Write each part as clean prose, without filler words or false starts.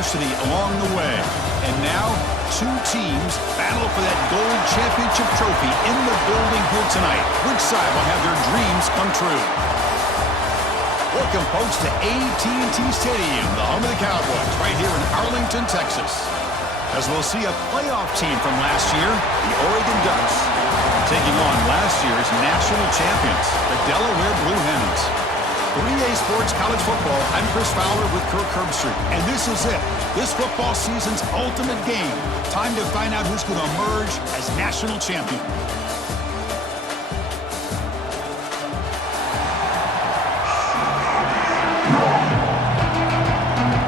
adversity along the way. And now, two teams battle for that gold championship trophy in the building here tonight. Which side will have their dreams come true? Welcome, folks, to AT&T Stadium, the home of the Cowboys, right here in Arlington, Texas. As we'll see a playoff team from last year, the Oregon Ducks, taking on last year's national champions, the Delaware Blue Hens. 3A Sports College Football, I'm Chris Fowler with Kirk Herbstreit, and this is it. This football season's ultimate game. Time to find out who's going to emerge as national champion.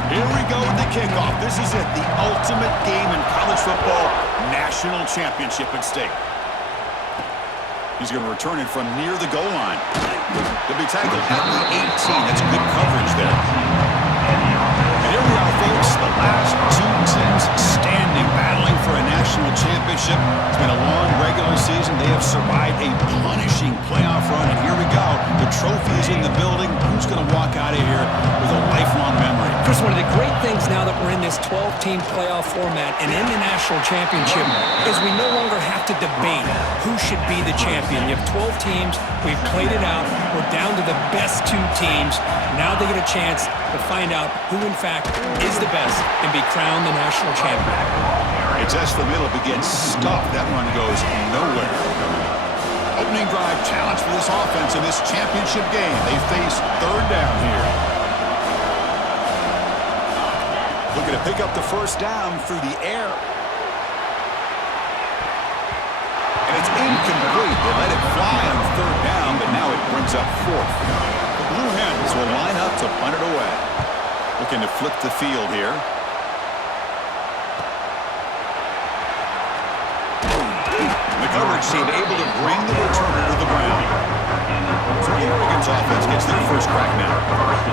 Here we go with the kickoff. This is it, the ultimate game in college football, national championship at stake. He's going to return it from near the goal line. He'll be tackled at the 18. That's good coverage there. And here we are, folks, the last two teams standing, battling for a national championship. It's been a long regular season. They have survived a punishing playoff run, and here we go. The trophy is in the building. Who's going to walk out of here with a lifelong memory? Chris, one of the great things now that we're in this 12-team playoff format and in the national championship is we no longer have to debate who should be the champion. You have 12 teams. We've played it out. We're down to the best two teams. Now they get a chance to find out who, in fact, is the best and be crowned the national champion. It's as the middle begins stuffed. That run goes nowhere. Opening drive challenge for this offense in this championship game. They face third down here. Looking to pick up the first down through the air. And it's incomplete. They let it fly on third down, but now it brings up fourth. The Blue Hens will line up to punt it away. Looking to flip the field here. The coverage team able to bring the returner to the ground. So the Oregon's offense gets their first crack now.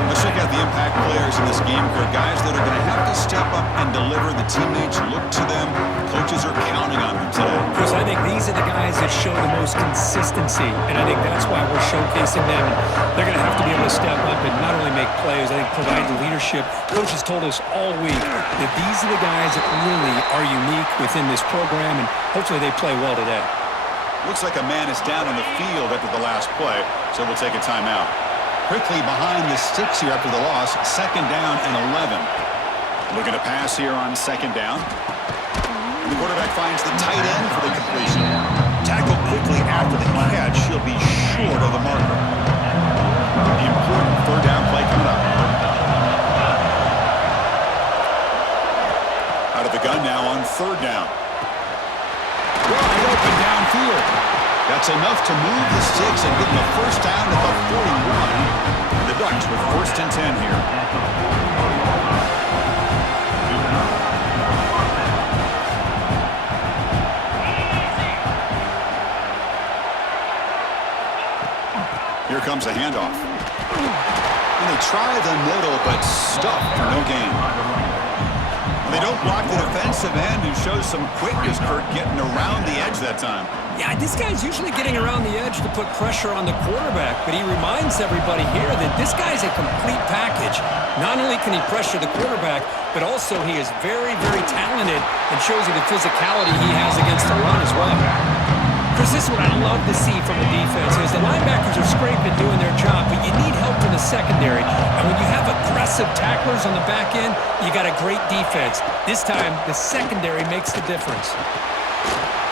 Let's check out the impact players in this game. They're guys that are going to have to step up and deliver. The teammates look to them. Coaches are counting on them today. Chris, I think these are the guys that show the most consistency, and I think that's why we're showcasing them. They're going to have to be able to step up and not only make plays, I think provide the leadership. Coach has told us all week that these are the guys that really are unique within this program, and hopefully they play well today. Looks like a man is down on the field after the last play, so we'll take a timeout. Quickly behind the sticks here after the loss, second down and 11. Looking to pass here on second down. The quarterback finds the tight end for the completion. Tackled quickly after the catch. He'll be short of the marker. The important third down play coming up. Out of the gun now on third down. Wide open downfield. That's enough to move the sticks and get them the first down at the 41. And the Ducks with first and 10 here. Here comes a handoff. And they try the middle, but stuffed for no gain. They don't block the defensive end, who shows some quickness, Kirk, getting around the edge that time. Yeah, this guy's usually getting around the edge to put pressure on the quarterback, but he reminds everybody here that this guy's a complete package. Not only can he pressure the quarterback, but also he is very, very talented and shows you the physicality he has against the run as well. Chris, this is what I love to see from the defense is the linebackers are scraping doing their job, but you need help from the secondary. And when you have aggressive tacklers on the back end, you got a great defense. This time, the secondary makes the difference.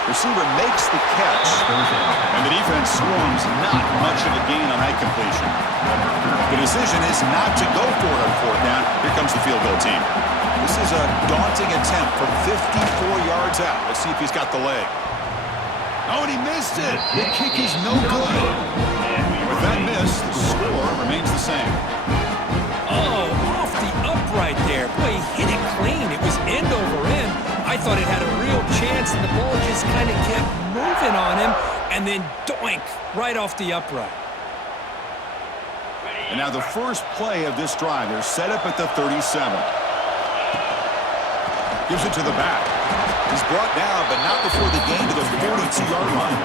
Receiver makes the catch, and the defense swarms not much of a gain on that completion. The decision is not to go for it on fourth down. Here comes the field goal team. This is a daunting attempt from 54 yards out. Let's see if he's got the leg. Oh, and he missed it. The kick is no good. With that miss, the score remains the same. Oh, off the upright there. Boy, he hit it clean. It was end over end. I thought it had a real chance, and the ball just kind of kept moving on him, and then doink, right off the upright. And now the first play of this drive. They're set up at the 37. Gives it to the back. He's brought down, but not before the gain to the 42-yard line.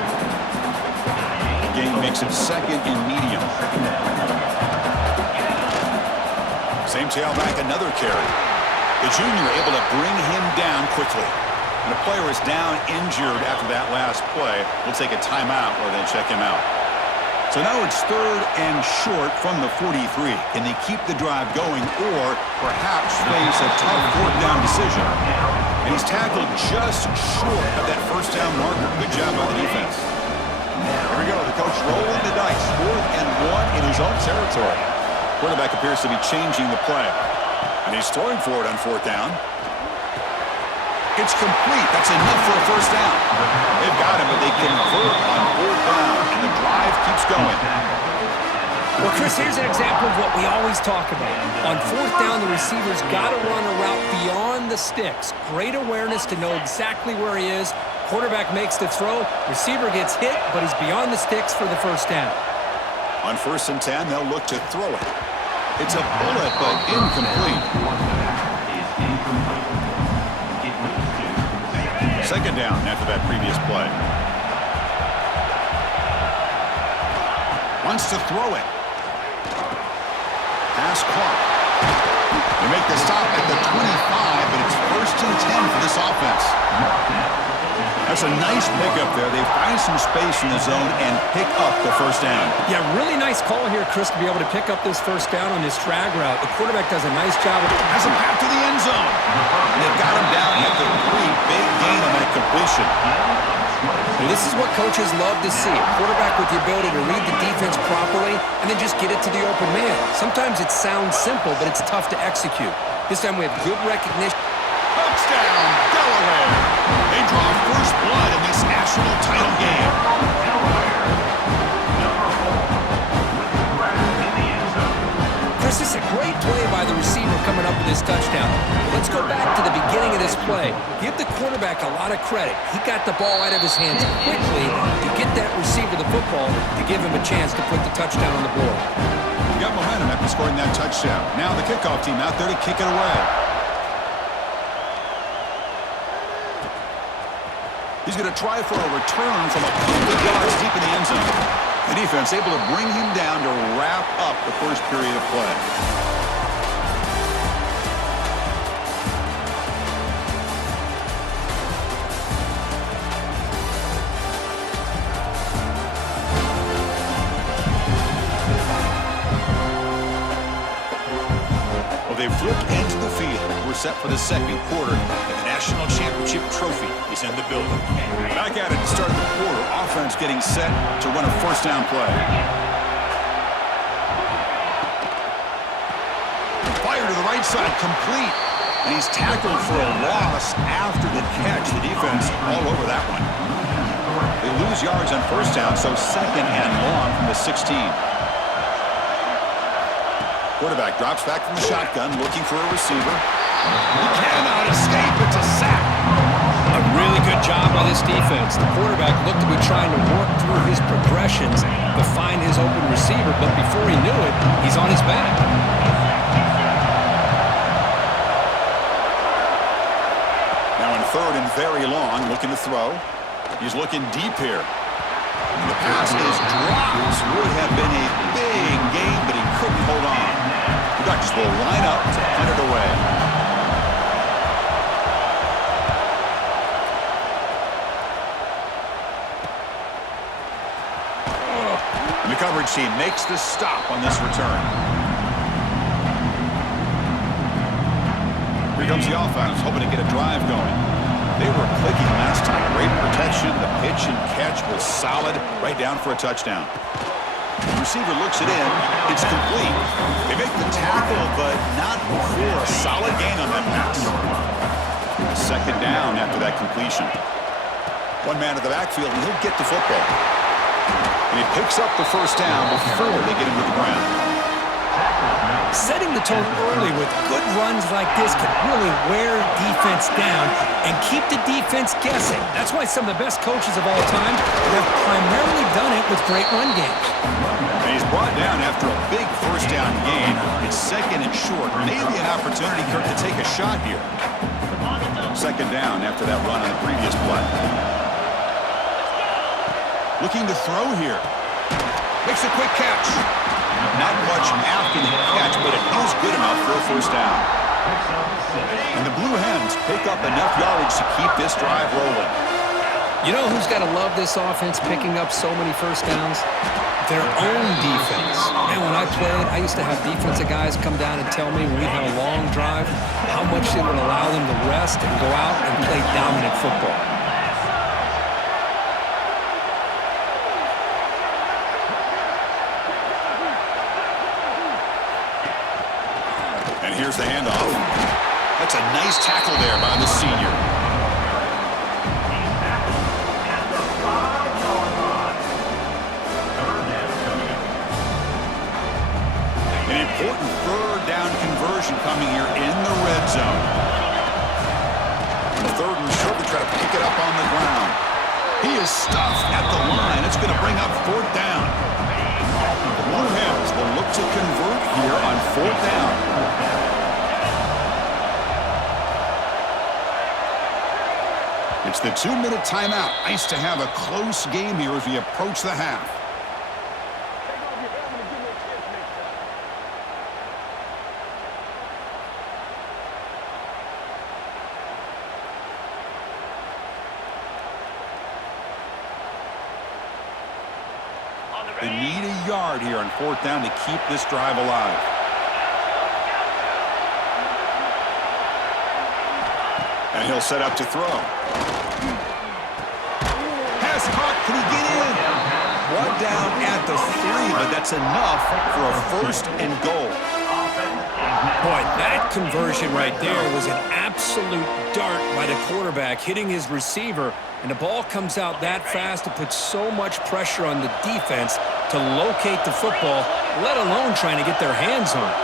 The gain makes it second and medium. Same tailback, another carry. The junior able to bring him down quickly. And the player is down injured after that last play. We'll take a timeout or then check him out. So now it's 3rd and short from the 43. Can they keep the drive going or perhaps face a tough 4th down decision? And he's tackled just short of that 1st down marker. Good job by the defense. Here we go. The coach rolling the dice. 4th and 1 in his own territory. Quarterback appears to be changing the play. And he's throwing for it on 4th down. It's complete. That's enough for a 1st down. They've got him, but they convert on 4th down, and the drive keeps going. Well, Chris, here's an example of what we always talk about. On 4th down, the receiver's got to run a route beyond the sticks. Great awareness to know exactly where he is. Quarterback makes the throw. Receiver gets hit, but he's beyond the sticks for the 1st down. On 1st and 10, they'll look to throw it. It's a bullet, but incomplete. 2nd down after that previous play. Wants to throw it. Pass caught. They make the stop at the 25, but it's 1st and 10 for this offense. That's a nice pickup there. They find some space in the zone and pick up the 1st down. Yeah, really nice call here, Chris, to be able to pick up this 1st down on this drag route. The quarterback does a nice job. Has him back to the end zone. And they've got him down at the 3. Big gain on that completion. Well, this is what coaches love to see. A quarterback with the ability to read the defense properly and then just get it to the open man. Sometimes it sounds simple, but it's tough to execute. This time we have good recognition. Touchdown, Delaware. They draw first blood in this national title game. Chris, this is a great play by the receiver coming up with this touchdown. Let's go back to the beginning of this play. Give the quarterback a lot of credit. He got the ball out of his hands quickly to get that receiver the football to give him a chance to put the touchdown on the board. He got momentum after scoring that touchdown. Now the kickoff team out there to kick it away. He's going to try for a return from a couple of yards deep in the end zone. The defense able to bring him down to wrap up the first period of play. Well, they've flipped into the field. We're set for the 2nd quarter, and the national championship trophy is in the building. Back at it to start the quarter. Offense getting set to run a 1st down play. Fire to the right side, complete. And he's tackled for a loss after the catch. The defense all over that one. They lose yards on 1st down, so 2nd and long from the 16. Quarterback drops back from the shotgun, looking for a receiver. He cannot escape. It's a sack. A really good job by this defense. The quarterback looked to be trying to work through his progressions to find his open receiver, but before he knew it, he's on his back. Now in 3rd and very long, looking to throw. He's looking deep here. And the pass is dropped. Would have been a big gain, but he couldn't hold on. The Ducks will line up to punt it away. And the coverage team makes the stop on this return. Here comes the offense, hoping to get a drive going. They were clicking last time. Great protection. The pitch and catch was solid. Right down for a touchdown. The receiver looks it in. It's complete. They make the tackle, but not before a solid gain on that pass. 2nd down after that completion. One man at the backfield, and he'll get the football. And he picks up the 1st down before they get him to the ground. Setting the tone early with good runs like this can really wear defense down and keep the defense guessing. That's why some of the best coaches of all time have primarily done it with great run games. And he's brought down after a big 1st down gain. It's 2nd and short. Maybe an opportunity, Kirk, to take a shot here. 2nd down after that run on the previous play. Looking to throw here. Makes a quick catch. Not much after the catch, but it is good enough for a 1st down. And the Blue Hens pick up enough yardage to keep this drive rolling. You know who's got to love this offense picking up so many first downs? Their own defense. And when I played, I used to have defensive guys come down and tell me when we'd have a long drive how much they would allow them to rest and go out and play dominant football. And here's the handoff. That's a nice tackle there by the senior. An important third down conversion coming here in the red zone. And third and short, we try to pick it up on the ground. He is stuffed at the line. It's going to bring up fourth down. The Blue Hens will look to convert here on fourth down. It's the 2-minute timeout. Nice to have a close game here as we approach the half. They need a yard here on fourth down to keep this drive alive. And he'll set up to throw. Pass caught. Can he get in? One down at the 3, but that's enough for a first and goal. Boy, that conversion right there was an absolute dart by the quarterback hitting his receiver, and the ball comes out that fast to put so much pressure on the defense to locate the football, let alone trying to get their hands on it.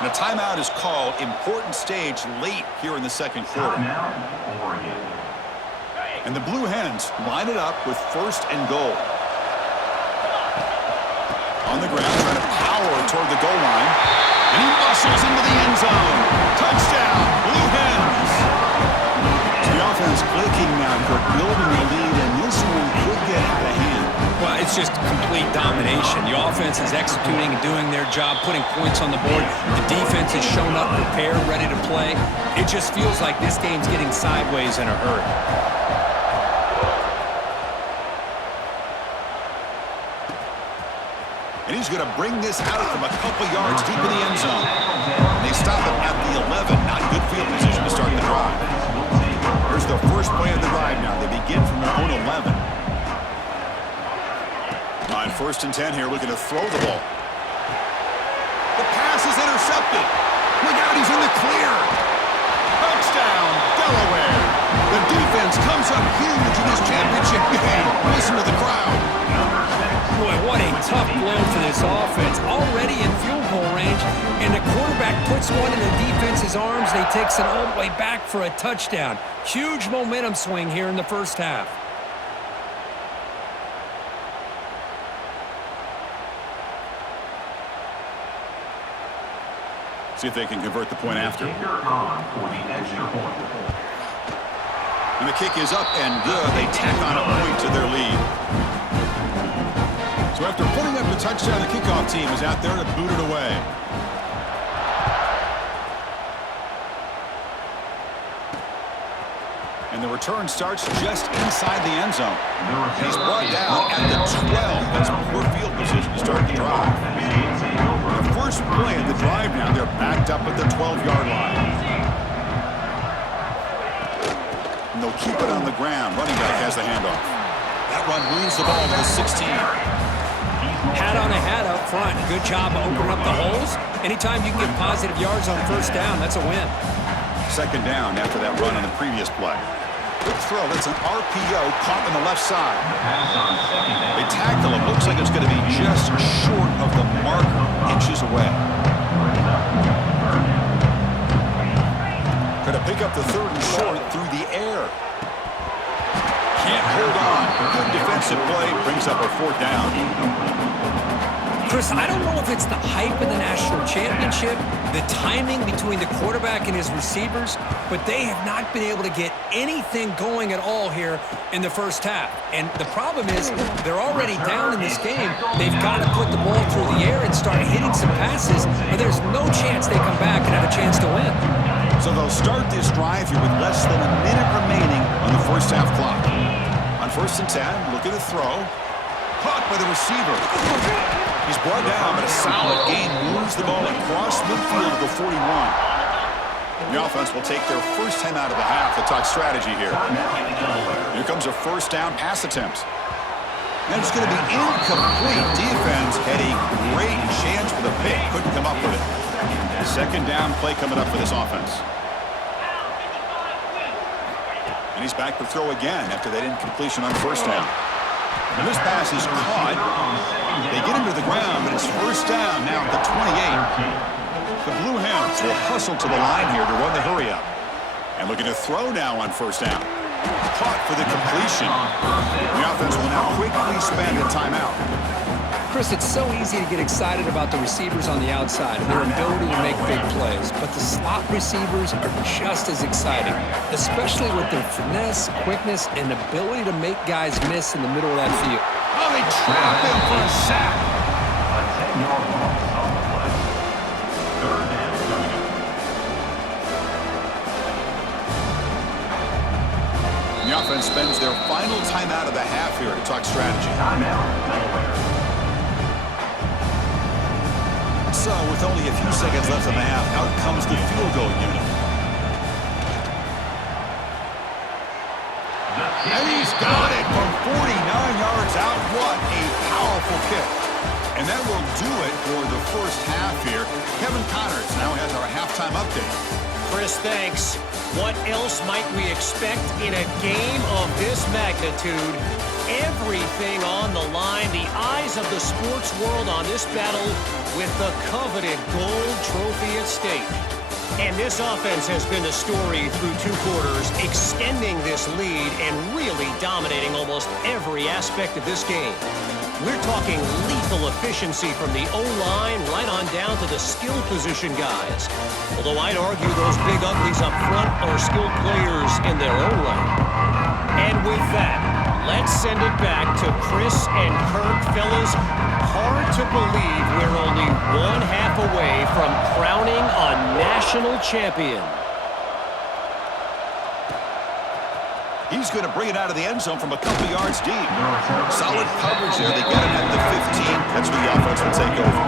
And a timeout is called. Important stage late here in the second quarter. And the Blue Hens line it up with first and goal. On the ground, trying to power toward the goal line. And he muscles into the end zone. Touchdown, Blue Hens. So the offense clicking now, building the lead, and this one could get out of hand. Well, it's just complete domination. The offense is executing and doing their job, putting points on the board. The defense has shown up, prepared, ready to play. It just feels like this game's getting sideways in a hurry. And he's going to bring this out from a couple yards deep in the end zone. And they stop him at the 11. Not good field position to start the drive. Here's the first play of the drive now. They begin from their own 11. On first and 10 here, looking to throw the ball. The pass is intercepted. Look out, he's in the clear. Touchdown, Delaware. The defense comes up huge in this championship game. Listen to the crowd. Boy, what a tough blow for this offense. Already in field goal range, and the quarterback puts one in the defense's arms. They takes it all the way back for a touchdown. Huge momentum swing here in the first half. See if they can convert the point after. And the kick is up and good. They tack on a point to their lead. So after putting up the touchdown, the kickoff team is out there to boot it away. And the return starts just inside the end zone. He's brought down at the 12. That's poor field position to start the drive. The first play of the drive now, they're backed up at the 12-yard line. And they'll keep it on the ground. Running back has the handoff. That run moves the ball to the 16. Hat on a hat up front. Good job of opening up the holes. Anytime you can get positive yards on first down, that's a win. Second down after that run on the previous play. Good throw. That's an RPO caught on the left side. They tackle it. Looks like it's going to be just short of the marker, inches away. Going to pick up the third and short through the air. Can't hold on. Good defensive play. Brings up a fourth down. Chris, I don't know if it's the hype of the national championship, the timing between the quarterback and his receivers, but they have not been able to get anything going at all here in the first half. And the problem is they're already down in this game. They've got to put the ball through the air and start hitting some passes, or there's no chance they come back and have a chance to win. So they'll start this drive here with less than a minute remaining on the first half clock. On 1st and 10, looking to throw. Caught by the receiver. He's brought down, but a solid gain moves the ball across midfield to the 41. The offense will take their first 10 out of the half to talk strategy here. Here comes a first down pass attempt. And it's going to be incomplete. Defense had a great chance for the pick. Couldn't come up with it. Second down play coming up for this offense. And he's back to throw again after that incompletion on first down. And this pass is caught. They get him to the ground, but it's first down now at the 28. The Blue Hens will hustle to the line here to run the hurry up. And looking to throw now on first down. Caught for the completion. The offense will now quickly spend a timeout. Chris, it's so easy to get excited about the receivers on the outside and their ability to make big plays, but the slot receivers are just as exciting, especially with their finesse, quickness, and ability to make guys miss in the middle of that field. Oh, they trap him for a sack. The offense spends their final timeout of the half here to talk strategy. So, with only a few seconds left in the half, out comes the field goal unit. And he's got it from 49 yards out. What a powerful kick. And that will do it for the first half here. Kevin Connors now has our halftime update. Chris, thanks. What else might we expect in a game of this magnitude? Everything on the line, the eyes of the sports world on this battle with the coveted gold trophy at stake. And this offense has been the story through 2 quarters, extending this lead and really dominating almost every aspect of this game. We're talking lethal efficiency from the O-line right on down to the skill position guys. Although I'd argue those big uglies up front are skilled players in their own right. And with that, let's send it back to Chris and Kirk. Fellas, hard to believe we're only 1/2 away from crowning a national champion. He's going to bring it out of the end zone from a couple yards deep. Solid coverage there. They get him at the 15. That's where the offense will take over.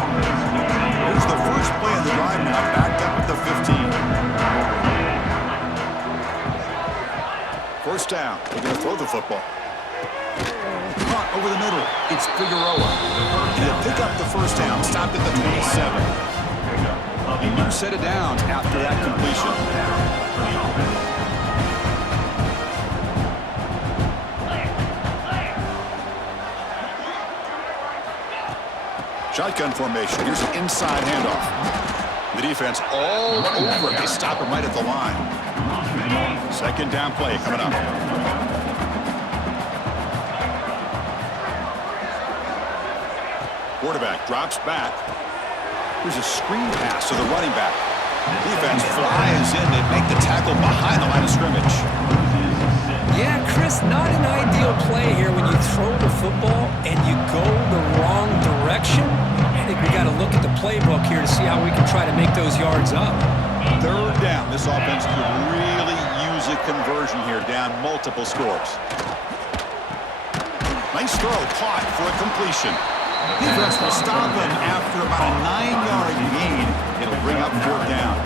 Here's the first play of the drive now, backed up at the 15. First down. They're going to throw the football. Caught over the middle. It's Figueroa. He'll pick up the first down, stopped at the 27. A new set of downs after that completion. Shotgun formation. Here's an inside handoff. The defense all over. They stop him right at the line. Second down play coming up. Quarterback drops back. Here's a screen pass to the running back. Defense flies in. They make the tackle behind the line of scrimmage. Yeah, Chris, not an ideal play here when you throw the football and you go the wrong direction. I think we got to look at the playbook here to see how we can try to make those yards up. Third down. This offense could really use a conversion here, down multiple scores. Nice throw, caught for a completion. Defense will stop him after about a 9-yard gain. It'll bring up fourth down.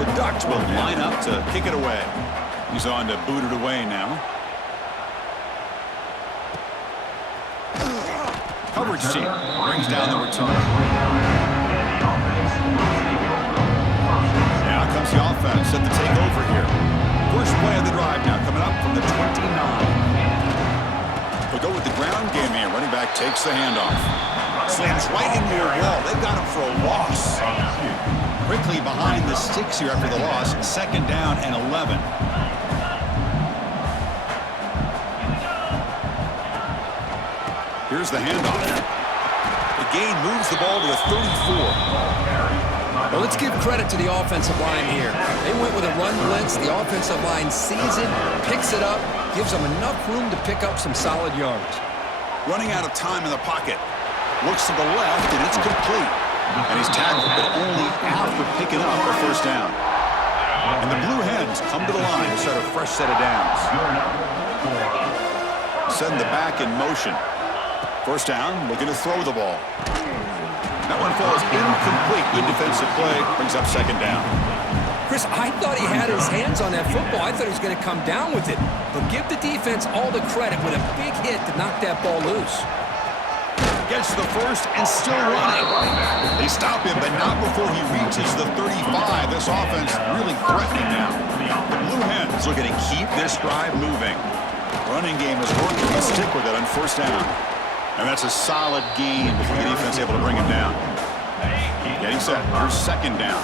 The Ducks will line up to kick it away. He's on to boot it away now. Coverage team brings down the return. Now comes the offense set to take over here. First play of the drive now coming up from the 29. They'll go with the ground game here. Running back takes the handoff. Slams right into your wall. They've got him for a loss. Quickly behind the sticks here after the loss. Second down and 11. Here's the handoff. They gain moves the ball to the 34. Well, let's give credit to the offensive line here. They went with a run blitz. The offensive line sees it, picks it up, gives them enough room to pick up some solid yards. Running out of time in the pocket. Looks to the left, and it's complete. And he's tackled, but only after picking up a first down. And the Blue Hens come to the line to start a fresh set of downs. Send the back in motion. First down, looking to throw the ball. That one falls incomplete. Good defensive play. Brings up second down. Chris, I thought he had his hands on that football. I thought he was going to come down with it. But give the defense all the credit with a big hit to knock that ball loose. Gets to the first and still running. They stop him, but not before he reaches the 35. This offense really threatening now. The Blue Hens looking to keep this drive moving. Running game is working. Let's stick with it on first down. And that's a solid gain before the defense able to bring him down. Getting set. Here's second down.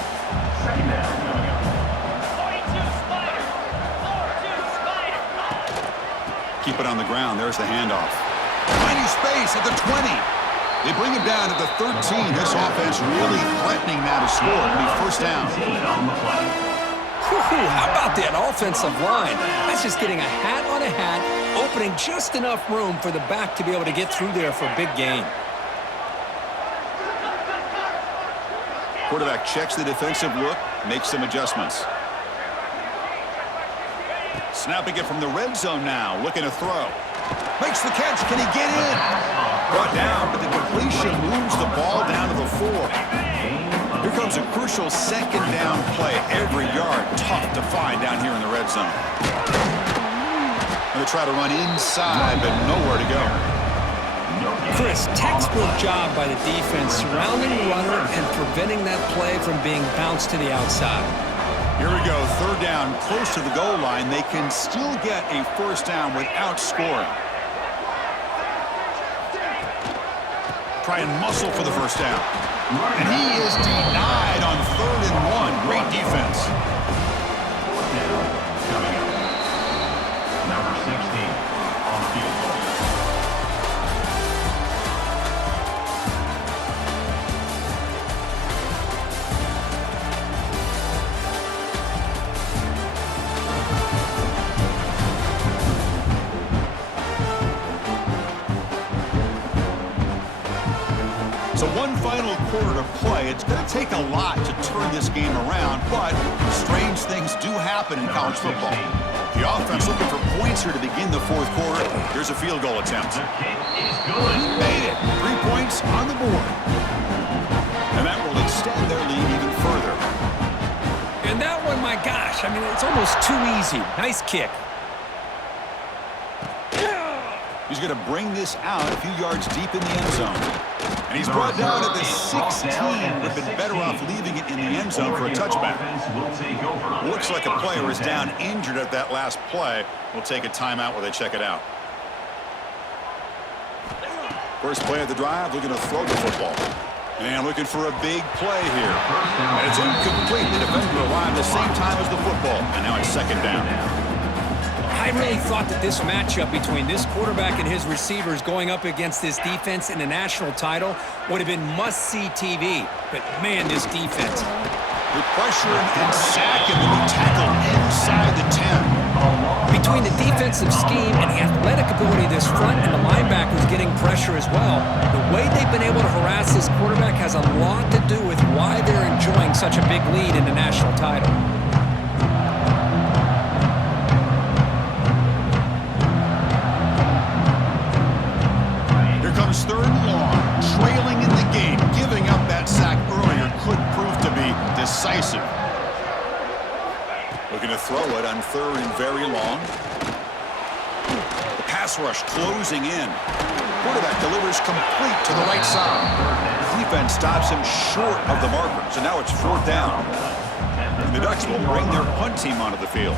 Keep it on the ground. There's the handoff. Tiny space at the 20. They bring him down at the 13. This offense really threatening now to score. It'll be first down. How about that offensive line? That's just getting a hat on a hat, opening just enough room for the back to be able to get through there for a big gain. Quarterback checks the defensive look, makes some adjustments. Snapping it from the red zone now, looking to throw. Makes the catch. Can he get in? Brought down, but the completion moves the ball down to the 4. Here comes a crucial second down play. Every yard tough to find down here in the red zone. And they try to run inside, but nowhere to go. Chris, textbook job by the defense surrounding the runner and preventing that play from being bounced to the outside. Here we go, third down, close to the goal line. They can still get a first down without scoring. Try and muscle for the first down. And he is denied on 3rd and 1. Great defense. Coming up. Number 16 on the field. So one final quarter to play. It's going to take a lot to turn this game around, but strange things do happen in college football. The offense looking for points here to begin the fourth quarter. Here's a field goal attempt. He made it. 3 points on the board. And that will extend their lead even further. And that one, my gosh, I mean, it's almost too easy. Nice kick. He's going to bring this out a few yards deep in the end zone. And he's brought down at the 16. Would have been better off leaving it in the end zone for a touchback. Looks like a player is down injured at that last play. We'll take a timeout while they check it out. First play of the drive, looking to throw the football. And looking for a big play here. And it's incomplete. The defender arrived the same time as the football. And now it's second down. I really thought that this matchup between this quarterback and his receivers going up against this defense in the national title would have been must-see TV. But, man, this defense. They pressure him and sack him and be tackled inside the 10. Between the defensive scheme and the athletic ability of this front and the linebackers getting pressure as well, the way they've been able to harass this quarterback has a lot to do with why they're enjoying such a big lead in the national title. Comes 3rd and long, trailing in the game. Giving up that sack earlier could prove to be decisive. Looking to throw it on 3rd and very long. The pass rush closing in. Quarterback delivers complete to the right side. Defense stops him short of the marker, so now it's 4th down. And the Ducks will bring their punt team onto the field.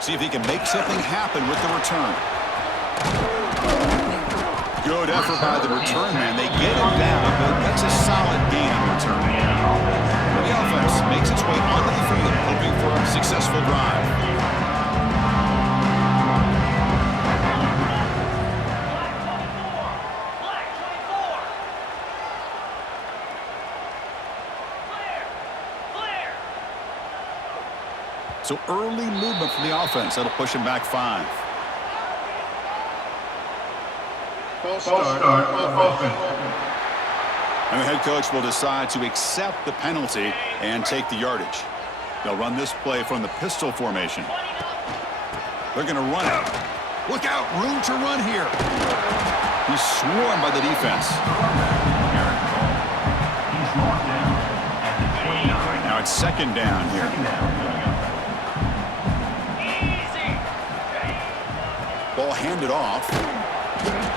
See if he can make something happen with the return. Good effort by the return man. They get him down, but that's a solid gain on return. The offense makes its way onto the field, hoping for a successful drive. So early movement from the offense. That'll push him back 5. False start offense. And the head coach will decide to accept the penalty and take the yardage. They'll run this play from the pistol formation. They're going to run it. Look out, room to run here. He's swarmed by the defense. Now it's 2nd down here. Ball handed off.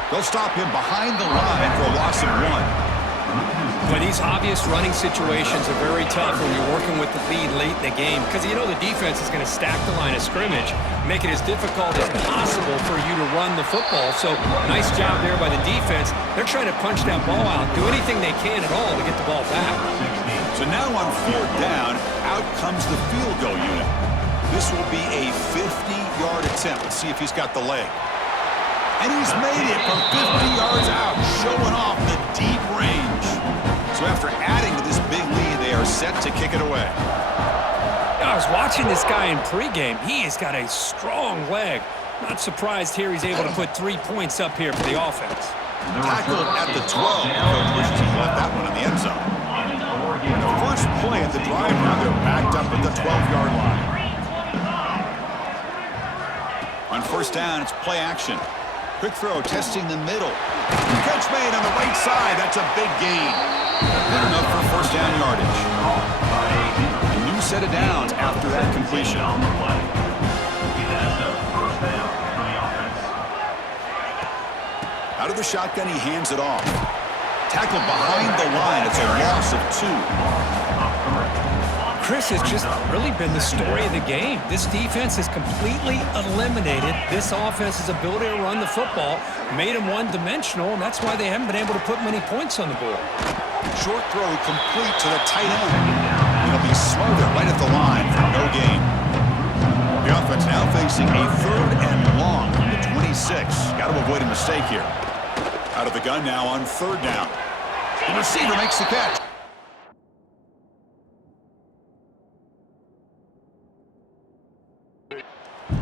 They'll stop him behind the line for a loss of 1. But these obvious running situations are very tough when you're working with the lead late in the game because you know the defense is going to stack the line of scrimmage, make it as difficult as possible for you to run the football. So nice job there by the defense. They're trying to punch that ball out, do anything they can at all to get the ball back. So now on 4th down, out comes the field goal unit. This will be a 50-yard attempt. Let's see if he's got the leg. And he's made it from 50 yards out, showing off the deep range. So after adding to this big lead, they are set to kick it away. I was watching this guy in pregame. He has got a strong leg. Not surprised here he's able to put 3 points up here for the offense. Tackled at the 12. Coach wishes he left that one in the end zone. And the first play of the drive now, they're backed up at the 12-yard line. On 1st down, it's play action. Quick throw, testing the middle. Catch made on the right side. That's a big gain. Good enough for 1st down yardage. A new set of downs after that completion. Out of the shotgun, he hands it off. Tackled behind the line. It's a loss of 2. Chris has just really been the story of the game. This defense has completely eliminated this offense's ability to run the football, made them one-dimensional, and that's why they haven't been able to put many points on the board. Short throw complete to the tight end. It'll be smothered right at the line for no gain. The offense now facing a 3rd and long from the 26. Got to avoid a mistake here. Out of the gun now on 3rd down. The receiver makes the catch.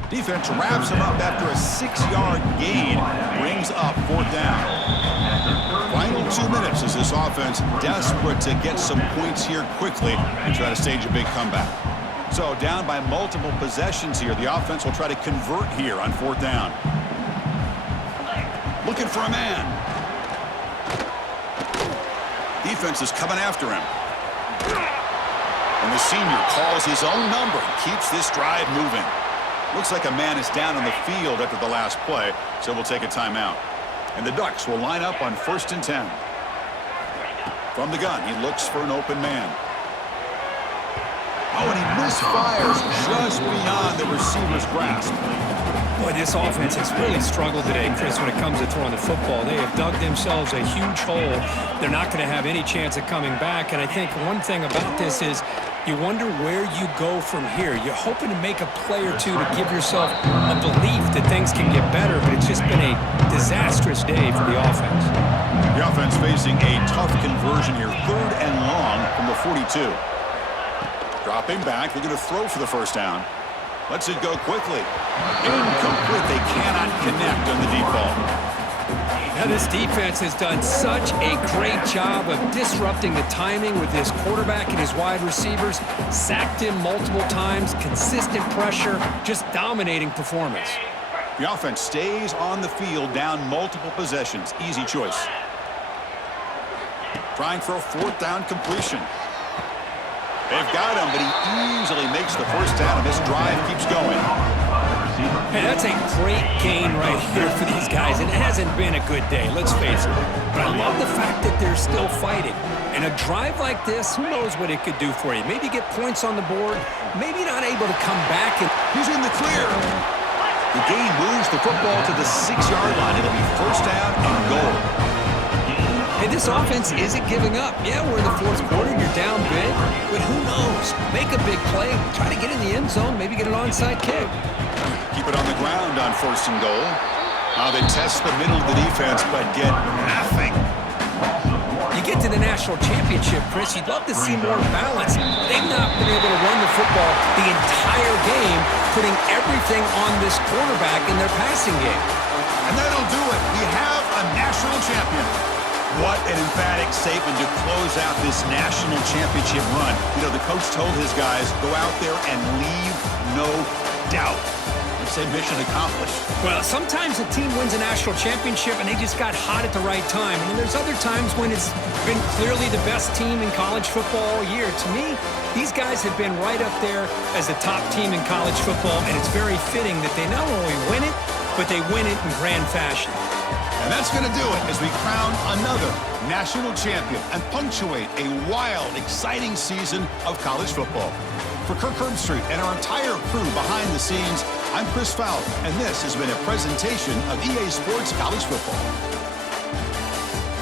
Defense wraps him up after a 6-yard gain. Brings up 4th down. Final 2 minutes as this offense desperate to get some points here quickly and try to stage a big comeback. So down by multiple possessions here. The offense will try to convert here on 4th down. Looking for a man. Defense is coming after him. And the senior calls his own number and keeps this drive moving. Looks like a man is down on the field after the last play, so we'll take a timeout. And the Ducks will line up on 1st and 10. From the gun, he looks for an open man. Oh, and he misfires just beyond the receiver's grasp. Boy, this offense has really struggled today, Chris, when it comes to throwing the football. They have dug themselves a huge hole. They're not going to have any chance of coming back. And I think one thing about this is you wonder where you go from here. You're hoping to make a play or two to give yourself a belief that things can get better, but it's just been a disastrous day for the offense. The offense facing a tough conversion here. 3rd and long from the 42. Dropping back, they're going to throw for the 1st down. Lets it go quickly. Incomplete. They cannot connect on the deep ball. Now this defense has done such a great job of disrupting the timing with his quarterback and his wide receivers. Sacked him multiple times. Consistent pressure. Just dominating performance. The offense stays on the field down multiple possessions. Easy choice. Trying for a 4th down completion. They've got him, but he easily makes the 1st down, and this drive keeps going. Hey, that's a great gain right here for these guys, and it hasn't been a good day, let's face it. But I love the fact that they're still fighting. And a drive like this, who knows what it could do for you? Maybe get points on the board, maybe not able to come back. And he's in the clear. The game moves the football to the 6-yard line. It'll be 1st down and goal. Hey, this offense isn't giving up. Yeah, we're in the 4th quarter, you're down big, but who knows? Make a big play, try to get in the end zone, maybe get an onside kick. Keep it on the ground on 1st and goal. Now they test the middle of the defense, but get nothing. You get get to the national championship, Chris, you'd love to see more balance. They've not been able to run the football the entire game, putting everything on this quarterback in their passing game. And that'll do it. We have a national champion. What an emphatic statement to close out this national championship run. You know, the coach told his guys, go out there and leave no doubt. Let's say mission accomplished. Well, sometimes a team wins a national championship and they just got hot at the right time. And then there's other times when it's been clearly the best team in college football all year. To me, these guys have been right up there as the top team in college football, and it's very fitting that they not only win it, but they win it in grand fashion. And that's going to do it as we crown another national champion and punctuate a wild, exciting season of college football. For Kirk Herbstreit and our entire crew behind the scenes, I'm Chris Fowler, and this has been a presentation of EA Sports College Football.